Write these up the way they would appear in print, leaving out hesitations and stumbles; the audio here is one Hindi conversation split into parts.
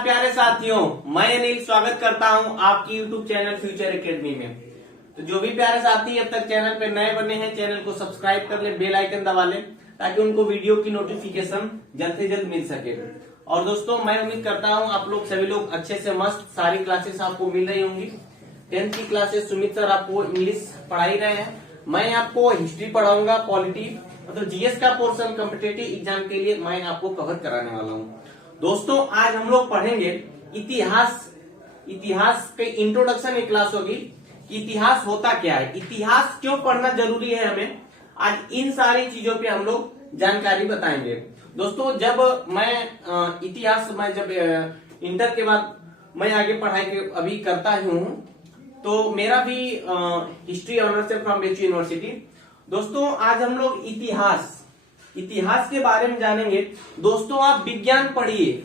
नमस्कार प्यारे साथियों, मैं अनिल स्वागत करता हूं आपकी यूट्यूब चैनल फ्यूचर एकेडमी में। तो जो भी प्यारे साथी अब तक चैनल पे नए बने हैं, चैनल को सब्सक्राइब कर ले, बेल आइकन दबा ले ताकि उनको वीडियो की नोटिफिकेशन जल्द से जल्द मिल सके। और दोस्तों, मैं उम्मीद करता हूं आप लोग सभी लोग अच्छे से मस्त सारी क्लासेस आपको मिल रही होंगी। 10th की क्लासेस सुमित सर आपको इंग्लिश पढ़ा ही रहे हैं। मैं आपको हिस्ट्री पढ़ाऊंगा, पॉलिटी मतलब जीएस का पोर्शन कॉम्पिटेटिव एग्जाम के लिए मैं आपको कवर कराने वाला हूँ। दोस्तों, आज हम लोग पढ़ेंगे इतिहास। इतिहास के इंट्रोडक्शन की क्लास होगी कि इतिहास होता क्या है, इतिहास क्यों पढ़ना जरूरी है हमें। आज इन सारी चीजों पे हम लोग जानकारी बताएंगे। दोस्तों, जब मैं इतिहास में जब इंटर के बाद मैं आगे पढ़ाई के अभी करता ही हूँ, तो मेरा भी हिस्ट्री ऑनर्स है फ्रॉम BHU यूनिवर्सिटी। दोस्तों, आज हम लोग इतिहास के बारे में जानेंगे। दोस्तों, आप विज्ञान पढ़िए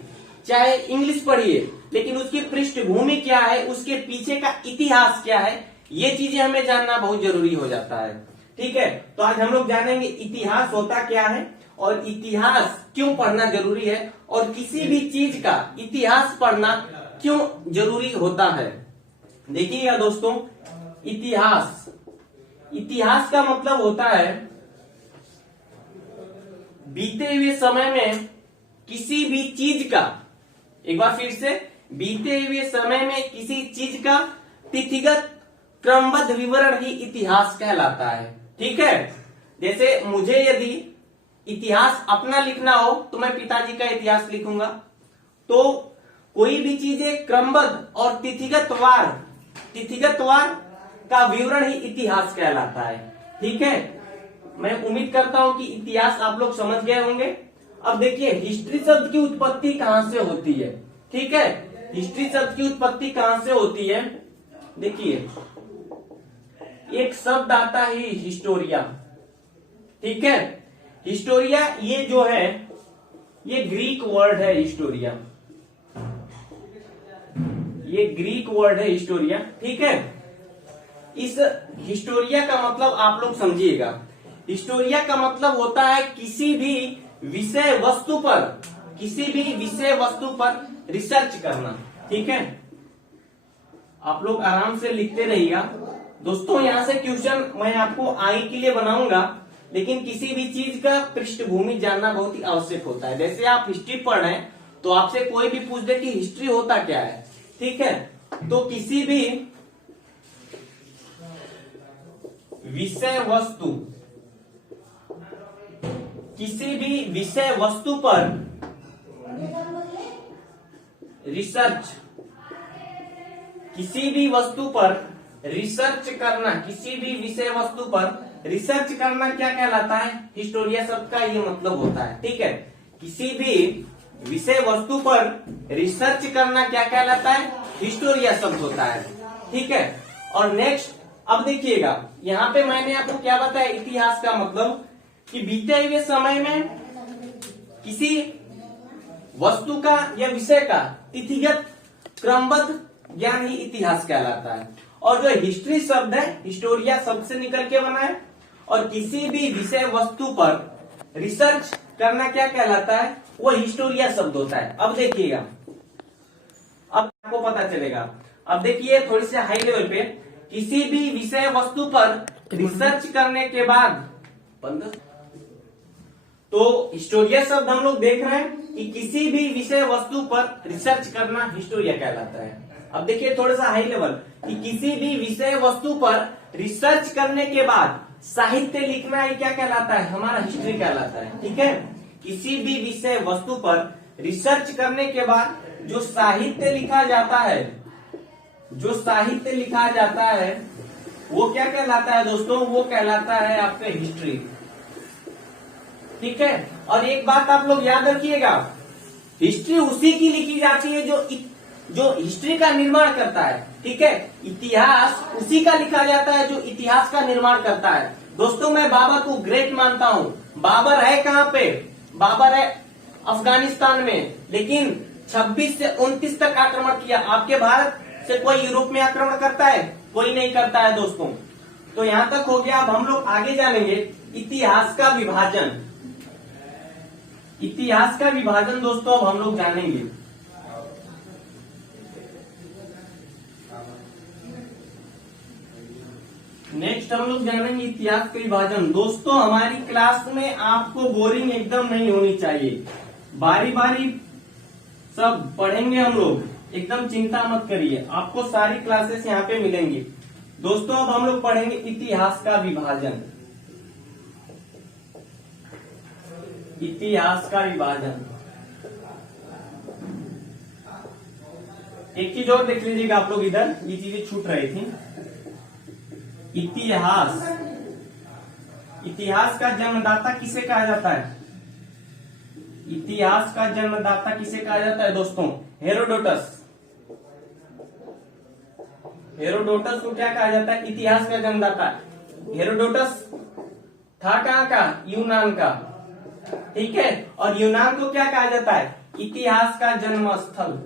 चाहे इंग्लिश पढ़िए, लेकिन उसकी पृष्ठभूमि क्या है, उसके पीछे का इतिहास क्या है, ये चीजें हमें जानना बहुत जरूरी हो जाता है। ठीक है, तो आज हम लोग जानेंगे इतिहास होता क्या है और इतिहास क्यों पढ़ना जरूरी है और किसी भी चीज का इतिहास पढ़ना क्यों जरूरी होता है। देखिएगा दोस्तों, इतिहास का मतलब होता है बीते हुए समय में किसी भी चीज का, एक बार फिर से, बीते हुए समय में किसी चीज का तिथिगत क्रमबद्ध विवरण ही इतिहास कहलाता है। ठीक है, जैसे मुझे यदि इतिहास अपना लिखना हो तो मैं पिताजी का इतिहास लिखूंगा। तो कोई भी चीजें क्रमबद्ध और तिथिगतवार का विवरण ही इतिहास कहलाता है। ठीक है, मैं उम्मीद करता हूं कि इतिहास आप लोग समझ गए होंगे। अब देखिए, हिस्ट्री शब्द की उत्पत्ति कहां से होती है। ठीक है, हिस्ट्री शब्द की उत्पत्ति कहां से होती है। देखिए, एक शब्द आता है हिस्टोरिया। ठीक है, हिस्टोरिया ये जो है ये ग्रीक वर्ड है। हिस्टोरिया ये ग्रीक वर्ड है हिस्टोरिया। ठीक है, इस हिस्टोरिया का मतलब आप लोग समझिएगा। हिस्टोरिया का मतलब होता है किसी भी विषय वस्तु पर रिसर्च करना। ठीक है, आप लोग आराम से लिखते रहिएगा। दोस्तों, यहां से क्वेश्चन मैं आपको आगे के लिए बनाऊंगा, लेकिन किसी भी चीज का पृष्ठभूमि जानना बहुत ही आवश्यक होता है। जैसे आप हिस्ट्री पढ़ रहे हैं तो आपसे कोई भी पूछ दे कि हिस्ट्री होता क्या है। ठीक है, तो किसी भी विषय वस्तु पर रिसर्च, किसी भी वस्तु पर रिसर्च करना, किसी भी विषय वस्तु पर रिसर्च करना क्या कहलाता है। हिस्टोरिया शब्द का ये मतलब होता है। ठीक है, किसी भी विषय वस्तु पर रिसर्च करना क्या कहलाता है, हिस्टोरिया शब्द होता है। ठीक है, और नेक्स्ट अब देखिएगा, यहाँ पे मैंने आपको क्या बताया, इतिहास का मतलब कि बीते हुए समय में किसी वस्तु का या विषय का तिथिगत क्रमबद्ध ज्ञान ही इतिहास कहलाता है। और जो हिस्ट्री शब्द है, हिस्टोरिया शब्द से निकल के बना है। और किसी भी विषय वस्तु पर रिसर्च करना क्या कहलाता है, वो हिस्टोरिया शब्द होता है। अब देखिएगा, अब आपको पता चलेगा। अब देखिए, थोड़ी सी हाई लेवल पे, किसी भी विषय वस्तु पर रिसर्च करने के बाद, तो हिस्टोरिया शब्द हम लोग देख रहे हैं कि किसी भी विषय वस्तु पर रिसर्च करना हिस्टोरिया कहलाता है। अब देखिए थोड़ा सा हाई लेवल, कि किसी भी विषय वस्तु पर रिसर्च करने के बाद साहित्य लिखना ही क्या कहलाता है, हमारा हिस्ट्री कहलाता है। ठीक है, किसी भी विषय वस्तु पर रिसर्च करने के बाद जो साहित्य लिखा जाता है, वो क्या कहलाता है दोस्तों, वो कहलाता है आपका हिस्ट्री। ठीक है, और एक बात आप लोग याद रखिएगा, हिस्ट्री उसी की लिखी जाती है जो हिस्ट्री का निर्माण करता है। ठीक है, इतिहास उसी का लिखा जाता है जो इतिहास का निर्माण करता है। दोस्तों, मैं बाबर को ग्रेट मानता हूँ। बाबर है कहाँ पे, बाबर है अफगानिस्तान में, लेकिन 26 से 29 तक आक्रमण किया। आपके भारत से कोई यूरोप में आक्रमण करता है, कोई नहीं करता है दोस्तों। तो यहां तक हो गया। अब हम लोग आगे जानेंगे इतिहास का विभाजन। इतिहास का विभाजन दोस्तों अब हम लोग जानेंगे। नेक्स्ट हम लोग जानेंगे इतिहास का विभाजन। दोस्तों हमारी क्लास में आपको बोरिंग एकदम नहीं होनी चाहिए, बारी बारी सब पढ़ेंगे हम लोग, एकदम चिंता मत करिए, आपको सारी क्लासेस यहाँ पे मिलेंगी। दोस्तों अब हम लोग पढ़ेंगे इतिहास का विभाजन। इतिहास का विभाजन, एक चीज और देख लीजिएगा आप लोग, इधर ये चीजें छूट रही थी। इतिहास, इतिहास का जन्मदाता किसे कहा जाता है? इतिहास का जन्मदाता किसे कहा जाता है दोस्तों? हेरोडोटस। हेरोडोटस को क्या कहा जाता है? इतिहास का जन्मदाता। हेरोडोटस था कहाँ का? यूनान का, ठीक है। और यूनान को क्या कहा जाता है? इतिहास का जन्मस्थल।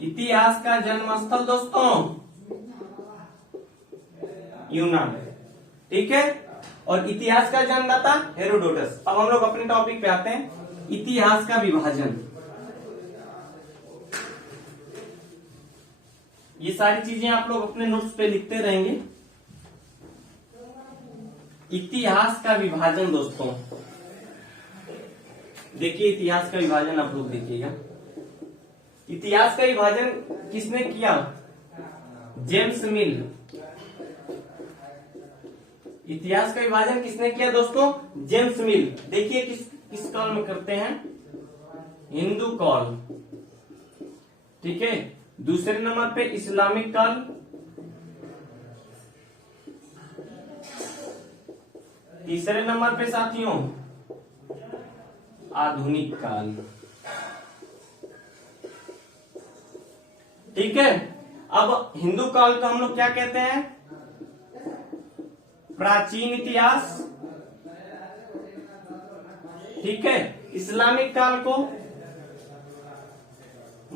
इतिहास का जन्मस्थल दोस्तों यूनान, ठीक है। और इतिहास का जन्मदाता हेरोडोटस। अब हम लोग अपने टॉपिक पे आते हैं, इतिहास का विभाजन। ये सारी चीजें आप लोग अपने नोट्स पे लिखते रहेंगे। इतिहास का विभाजन दोस्तों, देखिए इतिहास का विभाजन आप लोग देखिएगा। इतिहास का विभाजन किसने किया? जेम्स मिल। इतिहास का विभाजन किसने किया दोस्तों? जेम्स मिल। देखिए किस काल में करते हैं? हिंदू काल, ठीक है। दूसरे नंबर पे इस्लामिक काल, तीसरे नंबर पे साथियों आधुनिक काल, ठीक है। अब हिंदू काल को हम लोग क्या कहते हैं? प्राचीन इतिहास, ठीक है। इस्लामिक काल को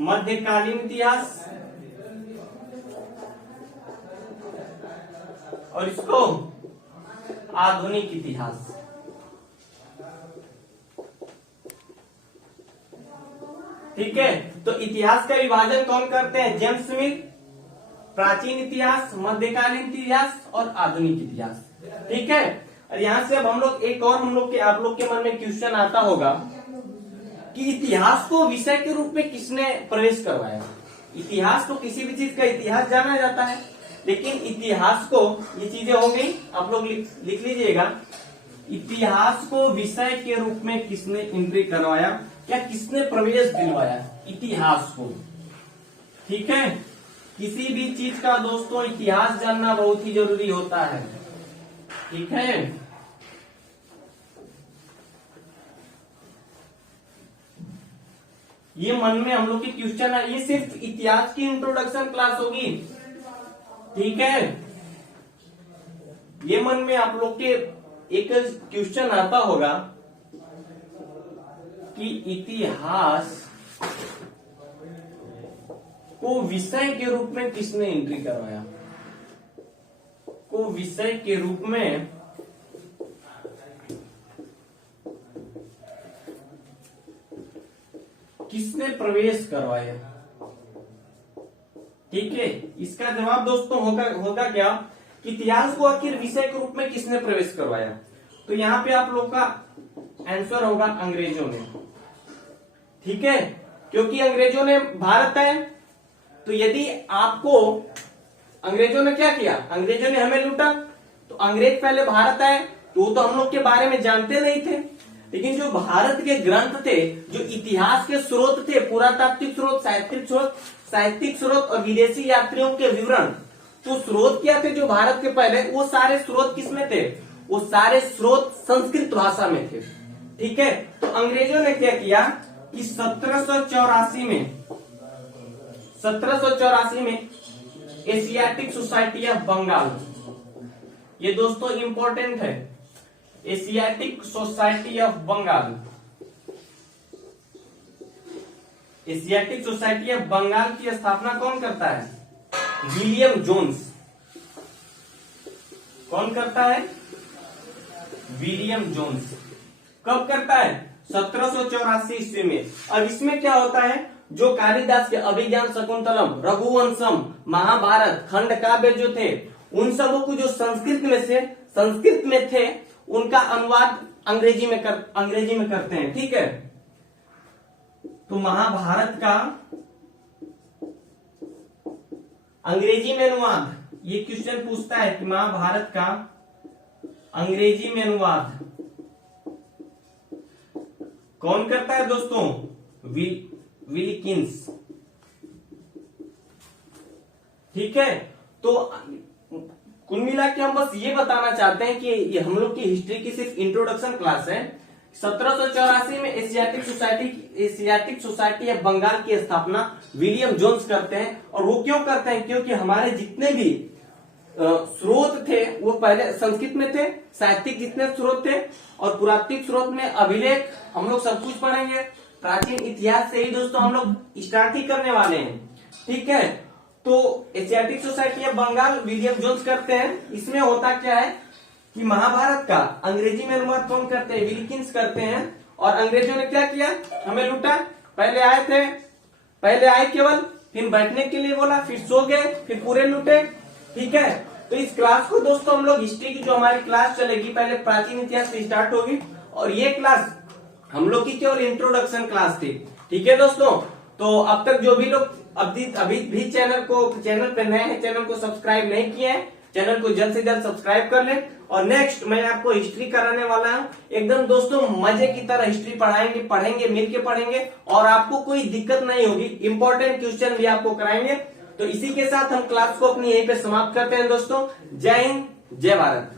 मध्यकालीन इतिहास, और इसको आधुनिक इतिहास, ठीक है। तो इतिहास का विभाजन कौन करते हैं? जेम्स मिल। प्राचीन इतिहास, मध्यकालीन इतिहास और आधुनिक इतिहास, ठीक है। और यहां से अब हम लोग एक और आप लोग के मन में क्वेश्चन आता होगा कि इतिहास को विषय के रूप में किसने प्रवेश करवाया? इतिहास तो किसी भी चीज का इतिहास जाना जाता है, लेकिन इतिहास को, ये चीजें हो गई, आप लोग लिख लीजिएगा। इतिहास को विषय के रूप में किसने एंट्री करवाया या किसने प्रवेश दिलवाया इतिहास को, ठीक है। किसी भी चीज का दोस्तों इतिहास जानना बहुत ही जरूरी होता है, ठीक है। ये मन में हम लोग की क्वेश्चन है, ये सिर्फ इतिहास की इंट्रोडक्शन क्लास होगी, ठीक है। ये मन में आप लोग के एक क्वेश्चन आता होगा कि इतिहास को विषय के रूप में किसने एंट्री करवाया? को विषय के रूप में किसने प्रवेश करवाया, ठीक है। इसका जवाब दोस्तों होगा क्या कि इतिहास को आखिर विषय के रूप में किसने प्रवेश करवाया? तो यहाँ पे आप लोग का आंसर होगा अंग्रेजों ने, ठीक है। क्योंकि अंग्रेजों ने, भारत है, तो यदि आपको अंग्रेजों ने क्या किया? अंग्रेजों ने हमें लूटा, तो अंग्रेज पहले भारत आए, तो हम लोग के बारे में जानते नहीं थे। लेकिन जो भारत के ग्रंथ थे, जो इतिहास के स्रोत थे, पुरातात्विक स्रोत, साहित्यिक स्रोत और विदेशी यात्रियों के विवरण, तो स्रोत क्या थे जो भारत के पहले, वो सारे स्रोत किसमें थे? वो सारे स्रोत संस्कृत भाषा में थे, ठीक है। तो अंग्रेजों ने क्या किया कि 1784 में एशियाटिक सोसाइटी ऑफ बंगाल, ये दोस्तों इंपॉर्टेंट है, Asiatic Society of Bengal, Asiatic Society of Bengal की स्थापना कौन करता है? William Jones. कौन करता है? William Jones. कब करता है? 1784 ईस्वी में। अब इसमें क्या होता है, जो कालिदास के अभिज्ञान शकुंतलम, रघुवंशम, महाभारत, खंड काव्य जो थे, उन सबों को जो संस्कृत में थे उनका अनुवाद अंग्रेजी में करते हैं। ठीक है, तो महाभारत का अंग्रेजी में अनुवाद, ये क्वेश्चन पूछता है कि महाभारत का अंग्रेजी में अनुवाद कौन करता है दोस्तों? विल्किंस। ठीक है, तो कुल मिला के हम बस ये बताना चाहते हैं कि ये हम लोग की हिस्ट्री की सिर्फ इंट्रोडक्शन क्लास है। 1784 में एशियाटिक सोसाइटी ऑफ बंगाल की स्थापना विलियम जोन्स करते हैं। और वो क्यों करते हैं? क्योंकि हमारे जितने भी स्रोत थे वो पहले संस्कृत में थे, साहित्यिक जितने स्रोत थे और पुरातात्विक स्रोत में अभिलेख हम लोग सब कुछ पढ़ेंगे। प्राचीन इतिहास से ही दोस्तों हम लोग स्टार्ट ही करने वाले हैं। ठीक है, तो Asiatic Society of Bengal William Jones करते हैं। इसमें होता क्या है कि महाभारत का अंग्रेजी में अनुवाद कौन करते हैं? विल्किंस करते हैं। और अंग्रेजों ने क्या किया? हमें लूटा। पहले आए केवल, फिर बैठने के लिए बोला, फिर सो गए, फिर पूरे लूटे। ठीक है, तो इस क्लास को दोस्तों हम लोग हिस्ट्री की जो हमारी क्लास चलेगी पहले प्राचीन इतिहास से स्टार्ट होगी और ये क्लास हम लोग की केवल इंट्रोडक्शन क्लास थी। ठीक है दोस्तों, तो अब तक जो भी लोग अभी भी चैनल पे नए हैं, चैनल को सब्सक्राइब नहीं किए हैं, चैनल को जल्द से जल्द सब्सक्राइब कर लें। और नेक्स्ट मैं आपको हिस्ट्री कराने वाला हूं, एकदम दोस्तों मजे की तरह हिस्ट्री पढ़ेंगे मिलके पढ़ेंगे और आपको कोई दिक्कत नहीं होगी। इंपॉर्टेंट क्वेश्चन भी आपको कराएंगे। तो इसी के साथ हम क्लास को अपनी यहीं पे समाप्त करते हैं दोस्तों। जय हिंद, जय भारत।